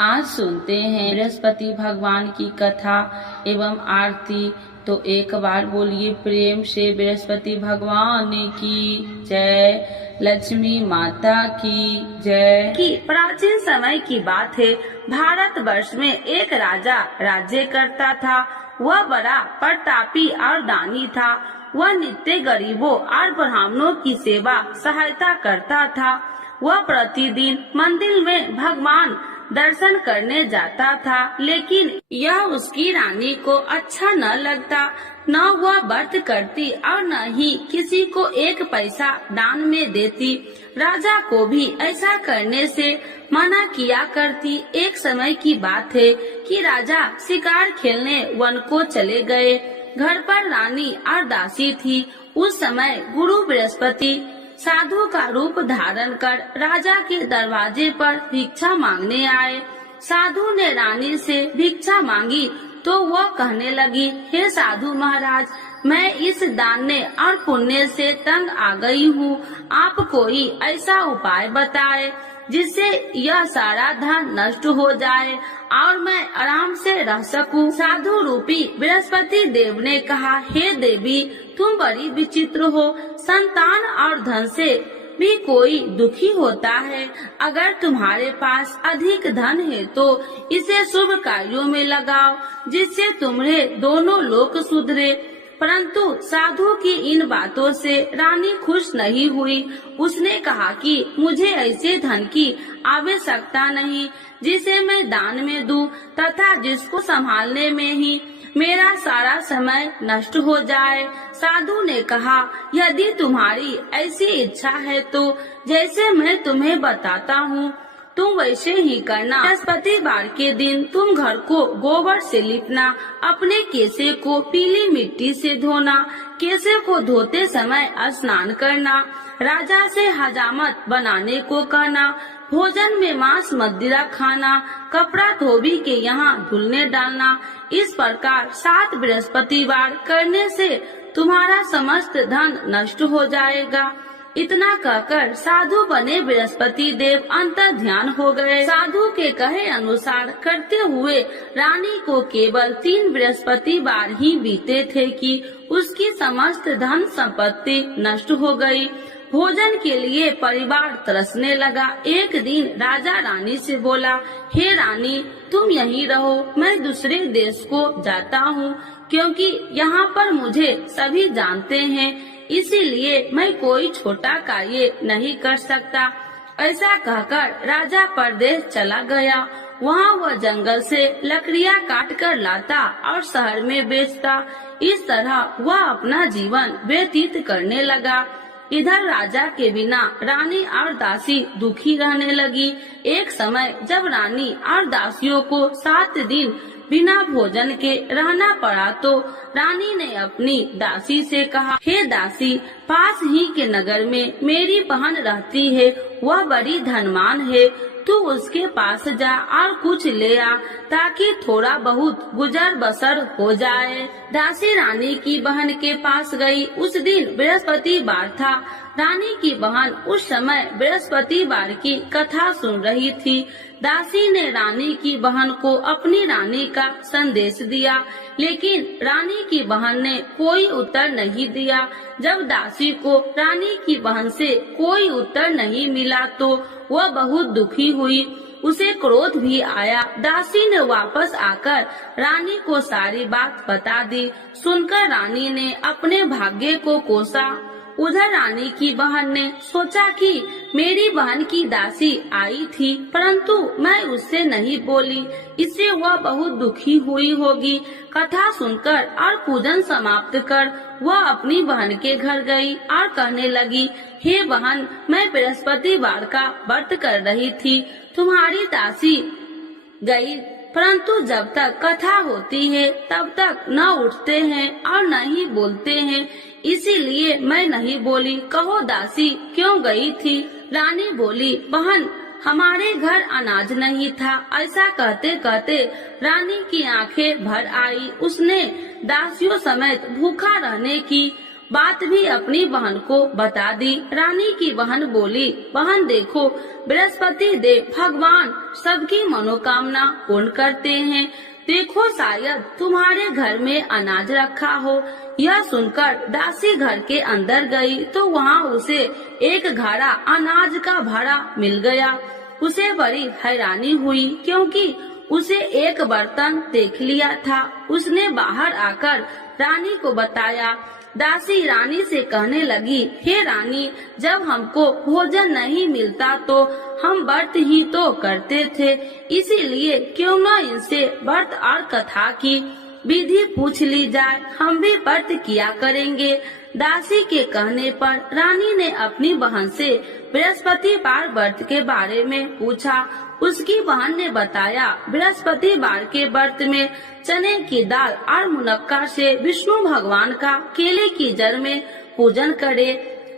आज सुनते हैं बृहस्पति भगवान की कथा एवं आरती। तो एक बार बोलिए प्रेम से बृहस्पति भगवान की जय, लक्ष्मी माता की जय। कि प्राचीन समय की बात है, भारतवर्ष में एक राजा राज्य करता था। वह बड़ा प्रतापी और दानी था। वह नित्य गरीबों और ब्राह्मणों की सेवा सहायता करता था। वह प्रतिदिन मंदिर में भगवान दर्शन करने जाता था, लेकिन यह उसकी रानी को अच्छा न लगता। न वह व्रत करती और न ही किसी को एक पैसा दान में देती। राजा को भी ऐसा करने से मना किया करती। एक समय की बात है कि राजा शिकार खेलने वन को चले गए। घर पर रानी और दासी थी। उस समय गुरु बृहस्पति साधु का रूप धारण कर राजा के दरवाजे पर भिक्षा मांगने आए। साधु ने रानी से भिक्षा मांगी तो वह कहने लगी, हे साधु महाराज, मैं इस दान और पुण्य से तंग आ गई हूँ। आप कोई ऐसा उपाय बताए जिससे यह सारा धन नष्ट हो जाए और मैं आराम से रह सकूं। साधु रूपी बृहस्पति देव ने कहा, हे देवी, तुम बड़ी विचित्र हो। संतान और धन से भी कोई दुखी होता है। अगर तुम्हारे पास अधिक धन है तो इसे शुभ कार्यों में लगाओ, जिससे तुम्हारे दोनों लोक सुधरे। परंतु साधु की इन बातों से रानी खुश नहीं हुई। उसने कहा कि मुझे ऐसे धन की आवश्यकता नहीं जिसे मैं दान में दूं तथा जिसको संभालने में ही मेरा सारा समय नष्ट हो जाए। साधु ने कहा, यदि तुम्हारी ऐसी इच्छा है तो जैसे मैं तुम्हें बताता हूँ तुम वैसे ही करना। बृहस्पतिवार के दिन तुम घर को गोबर से लिपना, अपने केसे को पीली मिट्टी से धोना, केसे को धोते समय स्नान करना, राजा से हजामत बनाने को कहना, भोजन में मांस मदिरा खाना, कपड़ा धोबी के यहाँ धुलने डालना। इस प्रकार 7 बृहस्पतिवार करने से तुम्हारा समस्त धन नष्ट हो जाएगा। इतना कहकर साधु बने बृहस्पति देव अंतर ध्यान हो गए। साधु के कहे अनुसार करते हुए रानी को केवल 3 बृहस्पतिवार ही बीते थे कि उसकी समस्त धन संपत्ति नष्ट हो गई। भोजन के लिए परिवार तरसने लगा। एक दिन राजा रानी से बोला, हे रानी, तुम यहीं रहो, मैं दूसरे देश को जाता हूँ, क्योंकि यहाँ पर मुझे सभी जानते हैं, इसीलिए मैं कोई छोटा कार्य नहीं कर सकता। ऐसा कहकर राजा परदेश चला गया। वहाँ वह जंगल से लकड़ियाँ काट कर लाता और शहर में बेचता। इस तरह वह अपना जीवन व्यतीत करने लगा। इधर राजा के बिना रानी और दासी दुखी रहने लगी। एक समय जब रानी और दासियों को 7 दिन बिना भोजन के रहना पड़ा तो रानी ने अपनी दासी से कहा, हे दासी, पास ही के नगर में मेरी बहन रहती है, वह बड़ी धनवान है, तू उसके पास जा और कुछ ले आ ताकि थोड़ा बहुत गुजर बसर हो जाए। दासी रानी की बहन के पास गई। उस दिन बृहस्पतिवार था। रानी की बहन उस समय बृहस्पतिवार की कथा सुन रही थी। दासी ने रानी की बहन को अपनी रानी का संदेश दिया, लेकिन रानी की बहन ने कोई उत्तर नहीं दिया। जब दासी को रानी की बहन से कोई उत्तर नहीं मिला तो वह बहुत दुखी हुई। उसे क्रोध भी आया। दासी ने वापस आकर रानी को सारी बात बता दी। सुनकर रानी ने अपने भाग्य को कोसा। उधर रानी की बहन ने सोचा कि मेरी बहन की दासी आई थी, परंतु मैं उससे नहीं बोली, इससे वह बहुत दुखी हुई होगी। कथा सुनकर और पूजन समाप्त कर वह अपनी बहन के घर गई और कहने लगी, हे बहन, मैं बृहस्पतिवार का व्रत कर रही थी, तुम्हारी दासी गई, परंतु जब तक कथा होती है तब तक न उठते हैं और न ही बोलते हैं, इसीलिए मैं नहीं बोली। कहो दासी क्यों गई थी? रानी बोली, बहन, हमारे घर अनाज नहीं था। ऐसा कहते कहते रानी की आंखें भर आई। उसने दासियों समेत भूखा रहने की बात भी अपनी बहन को बता दी। रानी की बहन बोली, बहन देखो, बृहस्पति देव भगवान सबकी मनोकामना पूर्ण करते हैं। देखो शायद तुम्हारे घर में अनाज रखा हो। यह सुनकर दासी घर के अंदर गई तो वहाँ उसे एक घड़ा अनाज का भरा मिल गया। उसे बड़ी हैरानी हुई क्योंकि उसे एक बर्तन देख लिया था। उसने बाहर आकर रानी को बताया। दासी रानी से कहने लगी, हे रानी, जब हमको भोजन नहीं मिलता तो हम व्रत ही तो करते थे, इसीलिए क्यों न इनसे व्रत और कथा की विधि पूछ ली जाए, हम भी व्रत किया करेंगे। दासी के कहने पर रानी ने अपनी बहन से बृहस्पतिवार व्रत के बारे में पूछा। उसकी बहन ने बताया, बृहस्पतिवार के व्रत में चने की दाल और मुनक्का से विष्णु भगवान का केले की जड़ में पूजन करे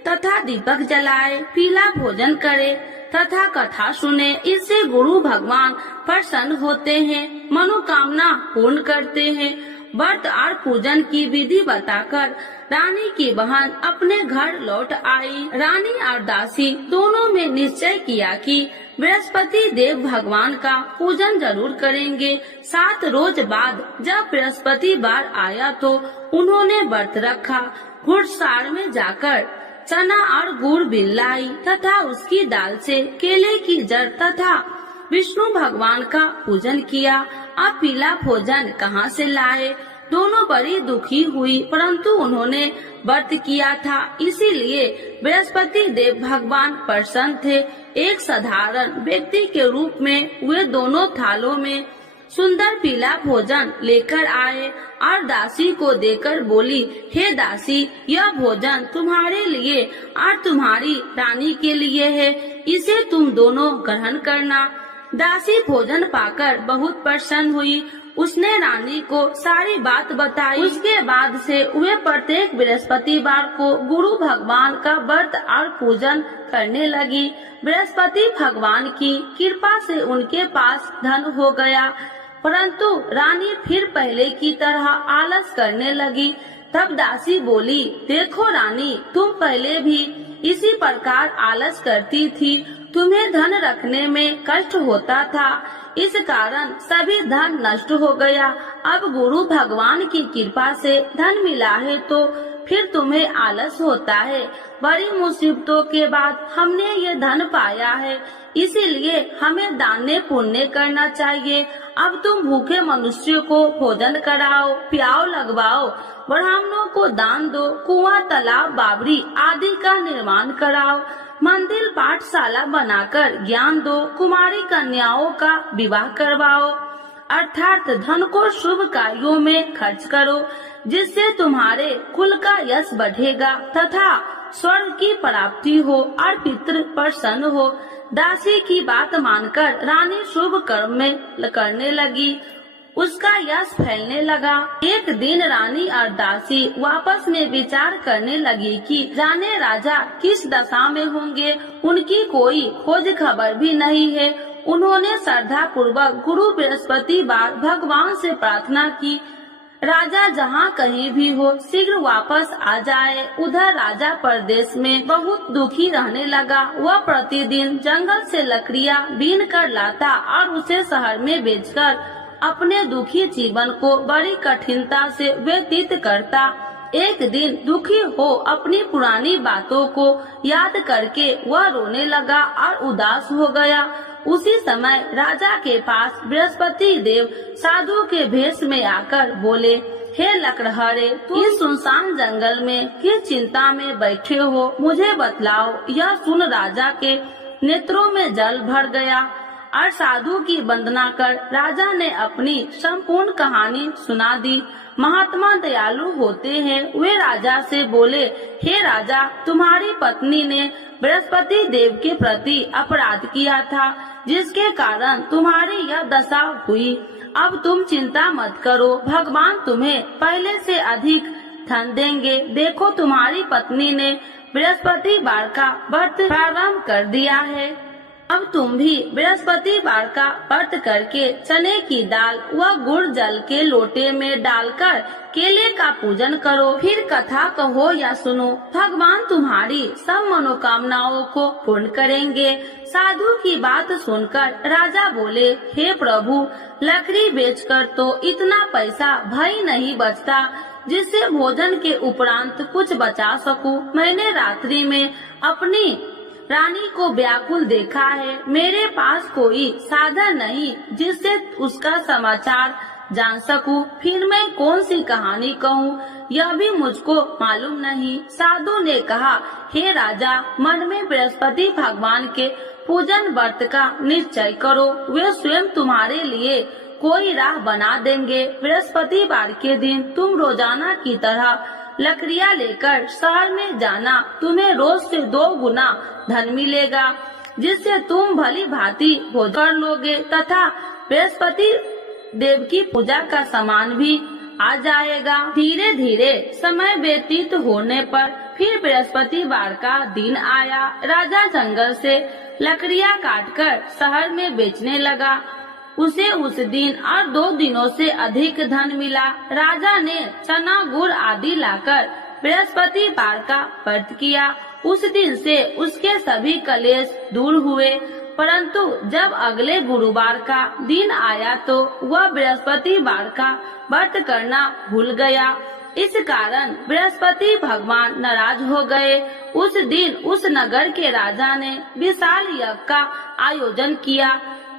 तथा दीपक जलाए, पीला भोजन करे तथा कथा सुने। इससे गुरु भगवान प्रसन्न होते हैं, मनोकामना पूर्ण करते हैं। व्रत और पूजन की विधि बताकर रानी की बहन अपने घर लौट आई। रानी और दासी दोनों में निश्चय किया कि बृहस्पति देव भगवान का पूजन जरूर करेंगे। 7 रोज बाद जब बृहस्पतिवार आया तो उन्होंने व्रत रखा। घुड़सार में जाकर चना और गुड़ बिन लाई तथा उसकी दाल से केले की जड़ तथा विष्णु भगवान का पूजन किया। अब पीला भोजन कहाँ से लाए? दोनों बड़ी दुखी हुई, परंतु उन्होंने व्रत किया था, इसीलिए बृहस्पति देव भगवान प्रसन्न थे। एक साधारण व्यक्ति के रूप में वे दोनों थालों में सुंदर पीला भोजन लेकर आए और दासी को देकर बोली, हे दासी, यह भोजन तुम्हारे लिए और तुम्हारी रानी के लिए है, इसे तुम दोनों ग्रहण करना। दासी भोजन पाकर बहुत प्रसन्न हुई। उसने रानी को सारी बात बताई। उसके बाद से वे प्रत्येक बृहस्पतिवार को गुरु भगवान का व्रत और पूजन करने लगी। बृहस्पति भगवान की कृपा से उनके पास धन हो गया, परंतु रानी फिर पहले की तरह आलस करने लगी। तब दासी बोली, देखो रानी, तुम पहले भी इसी प्रकार आलस करती थी, तुम्हें धन रखने में कष्ट होता था, इस कारण सभी धन नष्ट हो गया। अब गुरु भगवान की कृपा से धन मिला है तो फिर तुम्हें आलस होता है। बड़ी मुसीबतों के बाद हमने ये धन पाया है, इसीलिए हमें दान पुण्य करना चाहिए। अब तुम भूखे मनुष्य को भोजन कराओ, प्याव लगवाओ, ब्राह्मणों को दान दो, कुआं, तालाब, बावड़ी आदि का निर्माण कराओ, मंदिर, पाठशाला बनाकर ज्ञान दो, कुमारी कन्याओं का विवाह करवाओ, अर्थात धन को शुभ कार्यों में खर्च करो, जिससे तुम्हारे कुल का यश बढ़ेगा तथा स्वर्ग की प्राप्ति हो और पितृ प्रसन्न हो। दासी की बात मानकर रानी शुभ कर्म में करने लगी, उसका यश फैलने लगा। एक दिन रानी और दासी आपस में विचार करने लगी कि जाने राजा किस दशा में होंगे, उनकी कोई खोज खबर भी नहीं है। उन्होंने श्रद्धा पूर्वक गुरु बृहस्पतिवार भगवान से प्रार्थना की, राजा जहाँ कहीं भी हो शीघ्र वापस आ जाए। उधर राजा परदेश में बहुत दुखी रहने लगा। वह प्रतिदिन जंगल से लकड़ियाँ बीन कर लाता और उसे शहर में बेचकर अपने दुखी जीवन को बड़ी कठिनता से व्यतीत करता। एक दिन दुखी हो अपनी पुरानी बातों को याद करके वह रोने लगा और उदास हो गया। उसी समय राजा के पास बृहस्पति देव साधु के भेष में आकर बोले, हे लकड़हारे, तुम इस सुनसान जंगल में किस चिंता में बैठे हो, मुझे बतलाओ। यह सुन राजा के नेत्रों में जल भर गया और साधु की वंदना कर राजा ने अपनी संपूर्ण कहानी सुना दी। महात्मा दयालु होते हैं। वे राजा से बोले, हे राजा, तुम्हारी पत्नी ने बृहस्पति देव के प्रति अपराध किया था, जिसके कारण तुम्हारी यह दशा हुई। अब तुम चिंता मत करो, भगवान तुम्हें पहले से अधिक धन देंगे। देखो, तुम्हारी पत्नी ने बृहस्पतिवार का व्रत प्रारंभ कर दिया है। अब तुम भी बृहस्पतिवार का व्रत करके चने की दाल व गुड़ जल के लोटे में डालकर केले का पूजन करो। फिर कथा कहो या सुनो, भगवान तुम्हारी सब मनोकामनाओं को पूर्ण करेंगे। साधु की बात सुनकर राजा बोले, हे प्रभु, लकड़ी बेचकर तो इतना पैसा भई नहीं बचता जिससे भोजन के उपरांत कुछ बचा सकूं। मैंने रात्रि में अपनी रानी को व्याकुल देखा है। मेरे पास कोई साधन नहीं जिससे उसका समाचार जान सकूं। फिर मैं कौन सी कहानी कहूँ, यह भी मुझको मालूम नहीं। साधु ने कहा, हे राजा, मन में बृहस्पति भगवान के पूजन व्रत का निश्चय करो, वे स्वयं तुम्हारे लिए कोई राह बना देंगे। बृहस्पतिवार के दिन तुम रोजाना की तरह लकड़ियाँ लेकर शहर में जाना। तुम्हें रोज से 2 गुना धन मिलेगा, जिससे तुम भली भांति भोजन कर लोगे तथा बृहस्पति देव की पूजा का सामान भी आ जाएगा। धीरे धीरे समय व्यतीत होने पर फिर बृहस्पतिवार का दिन आया। राजा जंगल से लकड़ियाँ काटकर शहर में बेचने लगा। उसे उस दिन और 2 दिनों से अधिक धन मिला। राजा ने चना गुड़ आदि लाकर बृहस्पतिवार का व्रत किया। उस दिन से उसके सभी कलेश दूर हुए। परंतु जब अगले गुरुवार का दिन आया तो वह बृहस्पतिवार का व्रत करना भूल गया। इस कारण बृहस्पति भगवान नाराज हो गए। उस दिन उस नगर के राजा ने विशाल यज्ञ का आयोजन किया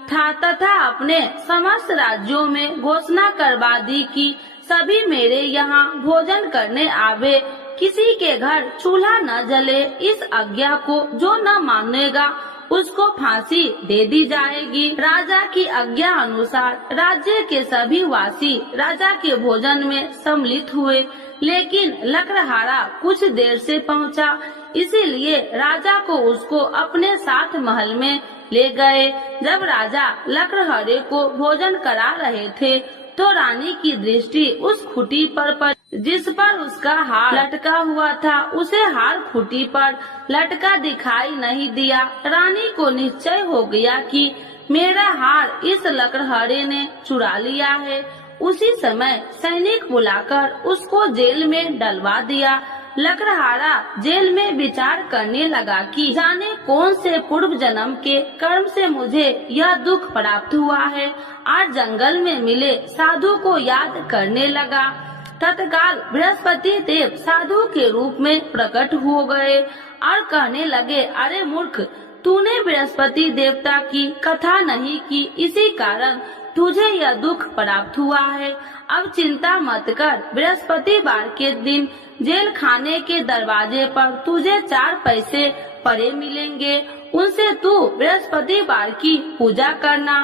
था तथा अपने समस्त राज्यों में घोषणा करवा दी कि सभी मेरे यहाँ भोजन करने आवे, किसी के घर चूल्हा न जले। इस आज्ञा को जो न मानेगा उसको फांसी दे दी जाएगी। राजा की आज्ञा अनुसार राज्य के सभी वासी राजा के भोजन में सम्मिलित हुए, लेकिन लकड़हारा कुछ देर से पहुंचा, इसीलिए राजा को उसको अपने साथ महल में ले गए। जब राजा लकड़हारे को भोजन करा रहे थे तो रानी की दृष्टि उस खूंटी पर पड़ी जिस पर उसका हार लटका हुआ था। उसे हार खूंटी पर लटका दिखाई नहीं दिया। रानी को निश्चय हो गया कि मेरा हार इस लकड़हारे ने चुरा लिया है। उसी समय सैनिक बुलाकर उसको जेल में डलवा दिया। लकड़हारा जेल में विचार करने लगा कि जाने कौन से पूर्व जन्म के कर्म से मुझे यह दुख प्राप्त हुआ है, और जंगल में मिले साधु को याद करने लगा। तत्काल बृहस्पति देव साधु के रूप में प्रकट हो गए और कहने लगे, अरे मूर्ख, तूने बृहस्पति देवता की कथा नहीं की, इसी कारण तुझे यह दुख प्राप्त हुआ है। अब चिंता मत कर, बृहस्पतिवार के दिन जेल खाने के दरवाजे पर तुझे 4 पैसे पड़े मिलेंगे। उनसे तू बृहस्पतिवार की पूजा करना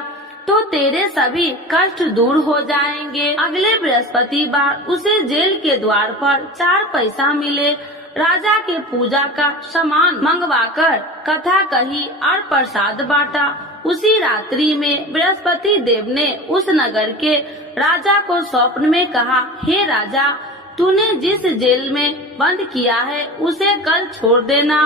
तो तेरे सभी कष्ट दूर हो जाएंगे। अगले बृहस्पतिवार उसे जेल के द्वार पर 4 पैसा मिले। राजा के पूजा का सामान मंगवाकर कथा कही और प्रसाद बांटा। उसी रात्रि में बृहस्पति देव ने उस नगर के राजा को स्वप्न में कहा, हे राजा, तूने जिस जेल में बंद किया है उसे कल छोड़ देना,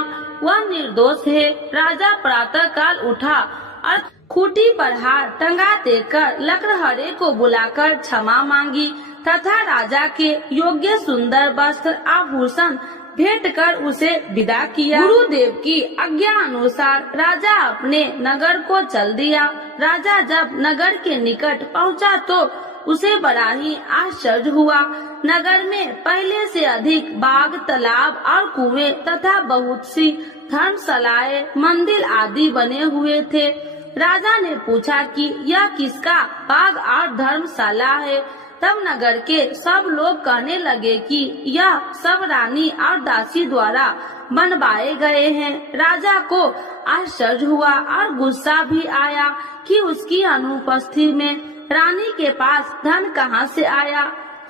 वह निर्दोष है। राजा प्रातः काल उठा और खूंटी पर हार टंगा देकर लकड़हारे को बुलाकर क्षमा मांगी तथा राजा के योग्य सुंदर वस्त्र आभूषण भेंट कर उसे विदा किया। गुरुदेव की आज्ञा अनुसार राजा अपने नगर को चल दिया। राजा जब नगर के निकट पहुंचा तो उसे बड़ा ही आश्चर्य हुआ। नगर में पहले से अधिक बाग, तालाब और कुएं तथा बहुत सी धर्मशालाएं, मंदिर आदि बने हुए थे। राजा ने पूछा कि यह किसका बाग और धर्मशाला है। तब नगर के सब लोग कहने लगे कि यह सब रानी और दासी द्वारा बनवाए गए हैं। राजा को आश्चर्य हुआ और गुस्सा भी आया कि उसकी अनुपस्थिति में रानी के पास धन कहां से आया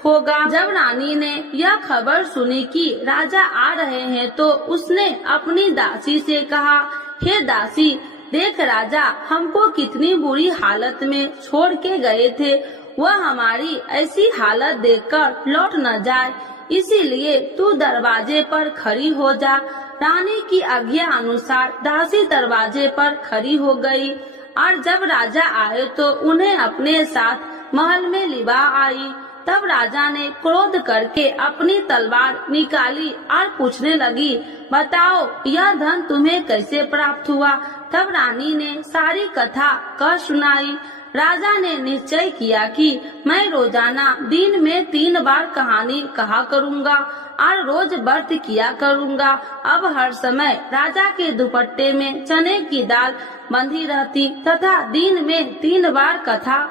होगा। जब रानी ने यह खबर सुनी कि राजा आ रहे हैं तो उसने अपनी दासी से कहा, हे दासी, देख राजा हमको कितनी बुरी हालत में छोड़ के गए थे, वह हमारी ऐसी हालत देखकर लौट न जाए, इसीलिए तू दरवाजे पर खड़ी हो जा। रानी की आज्ञा अनुसार दासी दरवाजे पर खड़ी हो गई और जब राजा आए तो उन्हें अपने साथ महल में लिवा आई। तब राजा ने क्रोध करके अपनी तलवार निकाली और पूछने लगी, बताओ यह धन तुम्हें कैसे प्राप्त हुआ। तब रानी ने सारी कथा कह सुनाई। राजा ने निश्चय किया कि मैं रोजाना दिन में 3 बार कहानी कहा करूँगा और रोज व्रत किया करूँगा। अब हर समय राजा के दुपट्टे में चने की दाल बंधी रहती तथा दिन में 3 बार कथा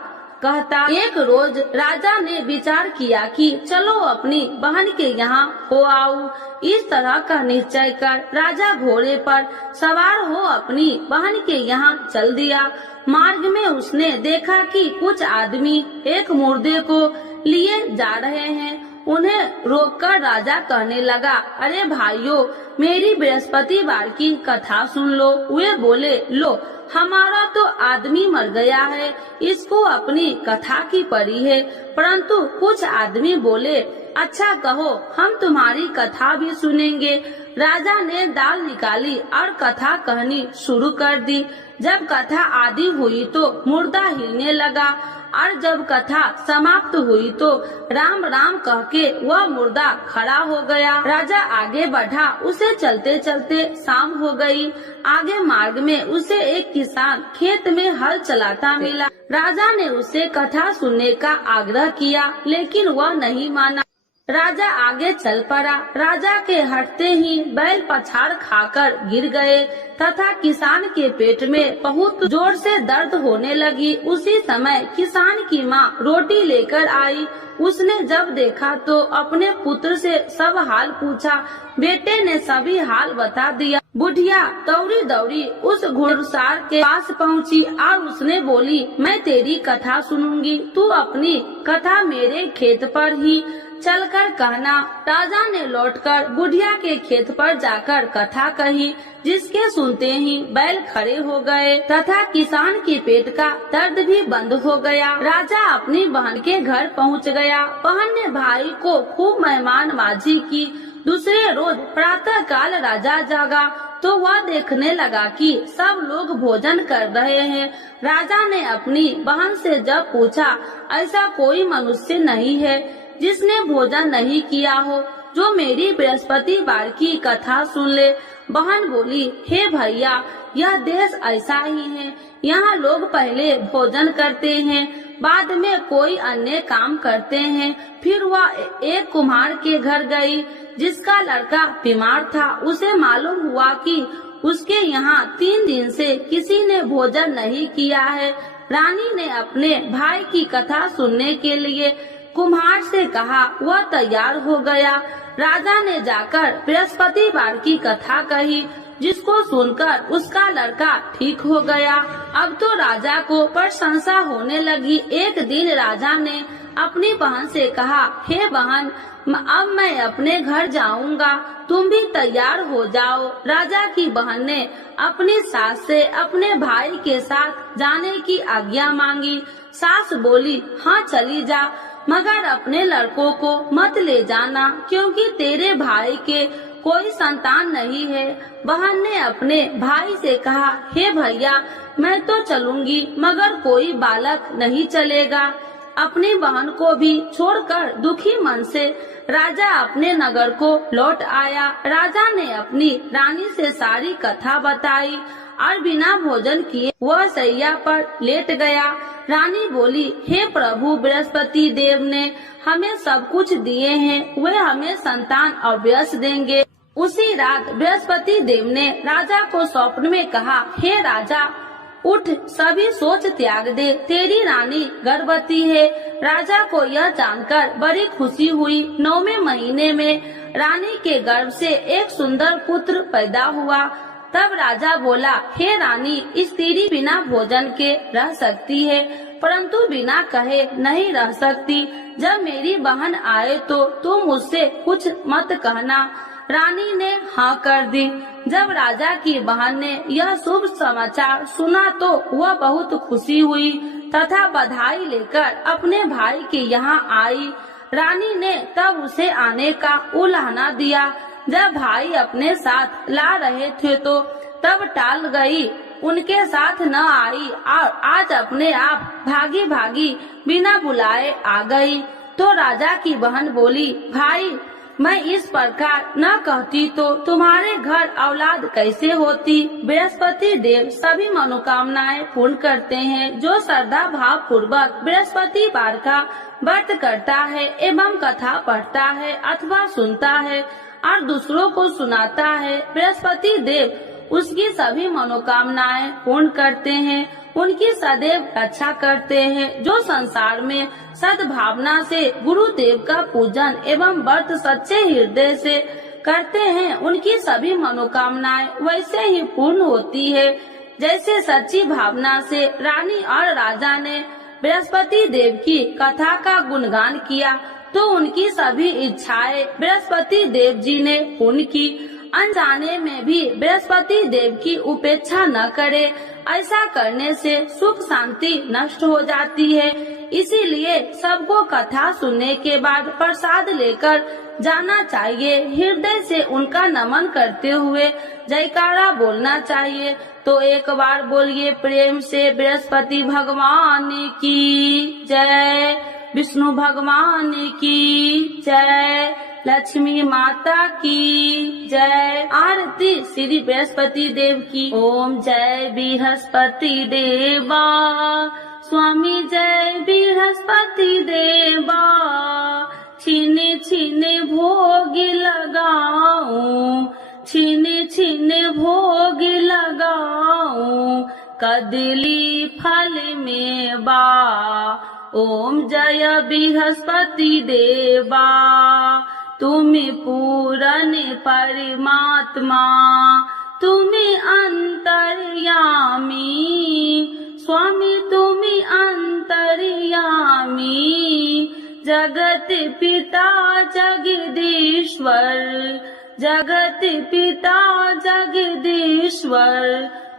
कहता। एक रोज राजा ने विचार किया कि चलो अपनी बहन के यहाँ हो आऊं। इस तरह का निश्चय कर राजा घोड़े पर सवार हो अपनी बहन के यहाँ चल दिया। मार्ग में उसने देखा कि कुछ आदमी एक मुर्दे को लिए जा रहे हैं। उन्हें रोककर राजा कहने लगा, अरे भाइयों, मेरी बृहस्पतिवार की कथा सुन लो। वे बोले, लो हमारा तो आदमी मर गया है, इसको अपनी कथा की पड़ी है। परंतु कुछ आदमी बोले, अच्छा कहो, हम तुम्हारी कथा भी सुनेंगे। राजा ने दाल निकाली और कथा कहनी शुरू कर दी। जब कथा आदि हुई तो मुर्दा हिलने लगा और जब कथा समाप्त हुई तो राम राम कह के वह मुर्दा खड़ा हो गया। राजा आगे बढ़ा, उसे चलते चलते शाम हो गई। आगे मार्ग में उसे एक किसान खेत में हल चलाता मिला। राजा ने उसे कथा सुनने का आग्रह किया, लेकिन वह नहीं माना। राजा आगे चल पड़ा। राजा के हटते ही बैल पछाड़ खाकर गिर गए तथा किसान के पेट में बहुत जोर से दर्द होने लगी। उसी समय किसान की माँ रोटी लेकर आई। उसने जब देखा तो अपने पुत्र से सब हाल पूछा। बेटे ने सभी हाल बता दिया। बुढ़िया दौड़ी दौड़ी उस घुड़सार के पास पहुँची और उसने बोली, मैं तेरी कथा सुनूंगी, तू अपनी कथा मेरे खेत पर ही चलकर कहना। राजा ने लौटकर बुढ़िया के खेत पर जाकर कथा कही, जिसके सुनते ही बैल खड़े हो गए तथा किसान के पेट का दर्द भी बंद हो गया। राजा अपनी बहन के घर पहुंच गया। बहन ने भाई को खूब मेहमानबाजी की। दूसरे रोज प्रातः काल राजा जागा तो वह देखने लगा कि सब लोग भोजन कर रहे हैं। राजा ने अपनी बहन से जब पूछा, ऐसा कोई मनुष्य नहीं है जिसने भोजन नहीं किया हो, जो मेरी बृहस्पतिवार की कथा सुन ले। बहन बोली, हे भैया, यह देश ऐसा ही है। यहाँ लोग पहले भोजन करते हैं, बाद में कोई अन्य काम करते हैं। फिर वह एक कुम्हार के घर गई, जिसका लड़का बीमार था। उसे मालूम हुआ कि उसके यहाँ 3 दिन से किसी ने भोजन नहीं किया है। रानी ने अपने भाई की कथा सुनने के लिए कुम्हार से कहा। वह तैयार हो गया। राजा ने जाकर बृहस्पतिवार की कथा कही, जिसको सुनकर उसका लड़का ठीक हो गया। अब तो राजा को प्रशंसा होने लगी। एक दिन राजा ने अपनी बहन से कहा, हे बहन, अब मैं अपने घर जाऊंगा, तुम भी तैयार हो जाओ। राजा की बहन ने अपनी सास से अपने भाई के साथ जाने की आज्ञा मांगी। सास बोली, हाँ चली जा, मगर अपने लड़कों को मत ले जाना, क्योंकि तेरे भाई के कोई संतान नहीं है। बहन ने अपने भाई से कहा, हे भैया, मैं तो चलूंगी, मगर कोई बालक नहीं चलेगा। अपनी बहन को भी छोड़कर दुखी मन से राजा अपने नगर को लौट आया। राजा ने अपनी रानी से सारी कथा बताई और बिना भोजन किए वह सैया पर लेट गया। रानी बोली, हे प्रभु, बृहस्पति देव ने हमें सब कुछ दिए हैं, वे हमें संतान अवश्य देंगे। उसी रात बृहस्पति देव ने राजा को स्वप्न में कहा, हे राजा, उठ, सभी सोच त्याग दे, तेरी रानी गर्भवती है। राजा को यह जानकर बड़ी खुशी हुई। 9वें महीने में रानी के गर्भ से एक सुंदर पुत्र पैदा हुआ। तब राजा बोला, हे रानी, स्त्री बिना भोजन के रह सकती है, परंतु बिना कहे नहीं रह सकती। जब मेरी बहन आए तो तुम उससे कुछ मत कहना। रानी ने हाँ कर दी। जब राजा की बहन ने यह शुभ समाचार सुना तो वह बहुत खुशी हुई तथा बधाई लेकर अपने भाई के यहाँ आई। रानी ने तब उसे आने का उलाहना दिया। जब भाई अपने साथ ला रहे थे तो तब टाल गई, उनके साथ न आई और आज अपने आप भागी भागी बिना बुलाए आ गई। तो राजा की बहन बोली, भाई मैं इस प्रकार न कहती तो तुम्हारे घर औलाद कैसे होती। बृहस्पति देव सभी मनोकामनाएं पूर्ण करते हैं। जो श्रद्धा भाव पूर्वक बृहस्पतिवार का व्रत करता है एवं कथा पढ़ता है अथवा सुनता है और दूसरों को सुनाता है, बृहस्पति देव उसकी सभी मनोकामनाएं पूर्ण करते हैं, उनकी सदैव रक्षा करते हैं। जो संसार में सद्भावना से गुरुदेव का पूजन एवं व्रत सच्चे हृदय से करते हैं, उनकी सभी मनोकामनाएं वैसे ही पूर्ण होती है जैसे सच्ची भावना से रानी और राजा ने बृहस्पति देव की कथा का गुणगान किया तो उनकी सभी इच्छाएं बृहस्पति देव जी ने पूर्ण की। अनजाने में भी बृहस्पति देव की उपेक्षा न करे, ऐसा करने से सुख शांति नष्ट हो जाती है। इसीलिए सबको कथा सुनने के बाद प्रसाद लेकर जाना चाहिए। हृदय से उनका नमन करते हुए जयकारा बोलना चाहिए। तो एक बार बोलिए प्रेम से बृहस्पति भगवान की जय, विष्णु भगवान की जय, लक्ष्मी माता की जय। आरती श्री बृहस्पति देव की। ओम जय बृहस्पति देवा, स्वामी जय बृहस्पति देवा, छीने छीने भोग लगाऊं, छीने छीने भोग लगाऊं, कदली फल में बा। ओम जय बृहस्पति देवा, तुम्हें पूरन परमात्मा, तुम्हें अंतर्यामी, स्वामी तुम्हें अंतर्यामी, जगत पिता जगदीश्वर, जगत पिता जगदीश्वर,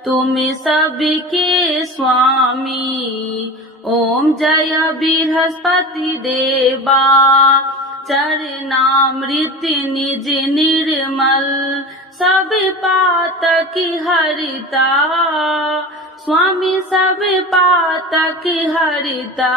तुम्हें सबके स्वामी। ओम जय बृहस्पति देवा, चरणामृत निज निर्मल, सब पातक हरिता, स्वामी सब पातक हरिता,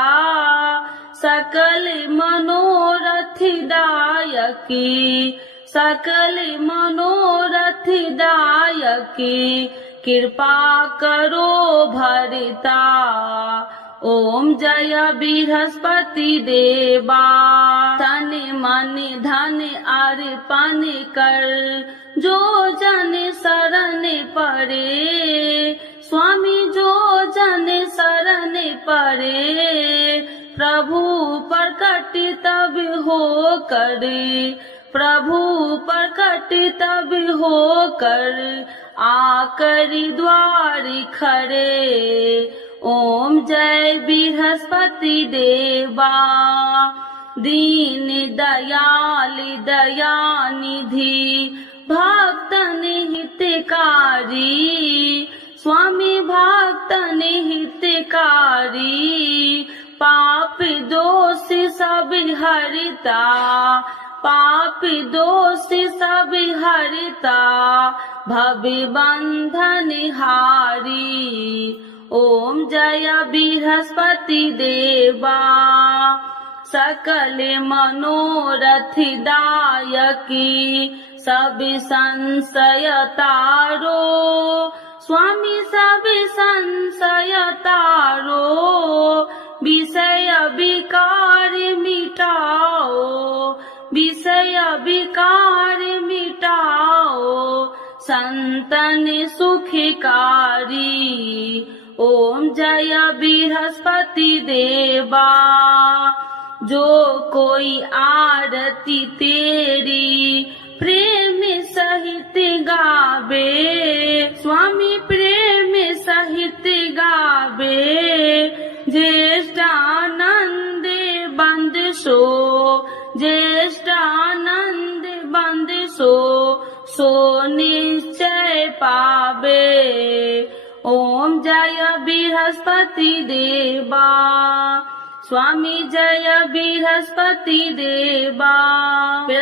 सकल मनोरथ दायकी, सकल मनोरथ दायकी, कृपा करो भरता। ओम जय बृहस्पति देवा, तन मन धन अर्पण कर, जो जन शरण पड़े, स्वामी जो जन शरण पड़े, प्रभु प्रकट तब हो करे, प्रभु प्रकट तब हो कर, आकर द्वार खड़े। ओम जय बृहस्पति देवा, दीन दयाल दयानिधि, भक्तन हितकारी, स्वामी भक्तन हितकारी, पाप दोष सब हरिता, पाप दोष सब हरिता, भव बंधन हारी। ओम जय बृहस्पति देवा, सकल मनोरथ दायकी, सब संशय तारो, स्वामी सब संशय तारो, विषय विकार मिटाओ, विषय विकार मिटाओ, संतन सुखकारी। ओम जय बृहस्पति देवा, जो कोई आरती तेरी प्रेम सहित गावे, स्वामी प्रेम सहित गावे, ज्येष्ठानंद बंद सो, ज्येष्ठानंद बंद सो, सो निश्चय पावे। ओम जय बृहस्पति देवा, स्वामी जय बृहस्पति देवा।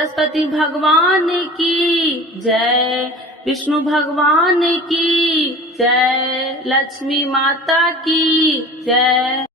बृहस्पति भगवान की जय, विष्णु भगवान की जय, लक्ष्मी माता की जय।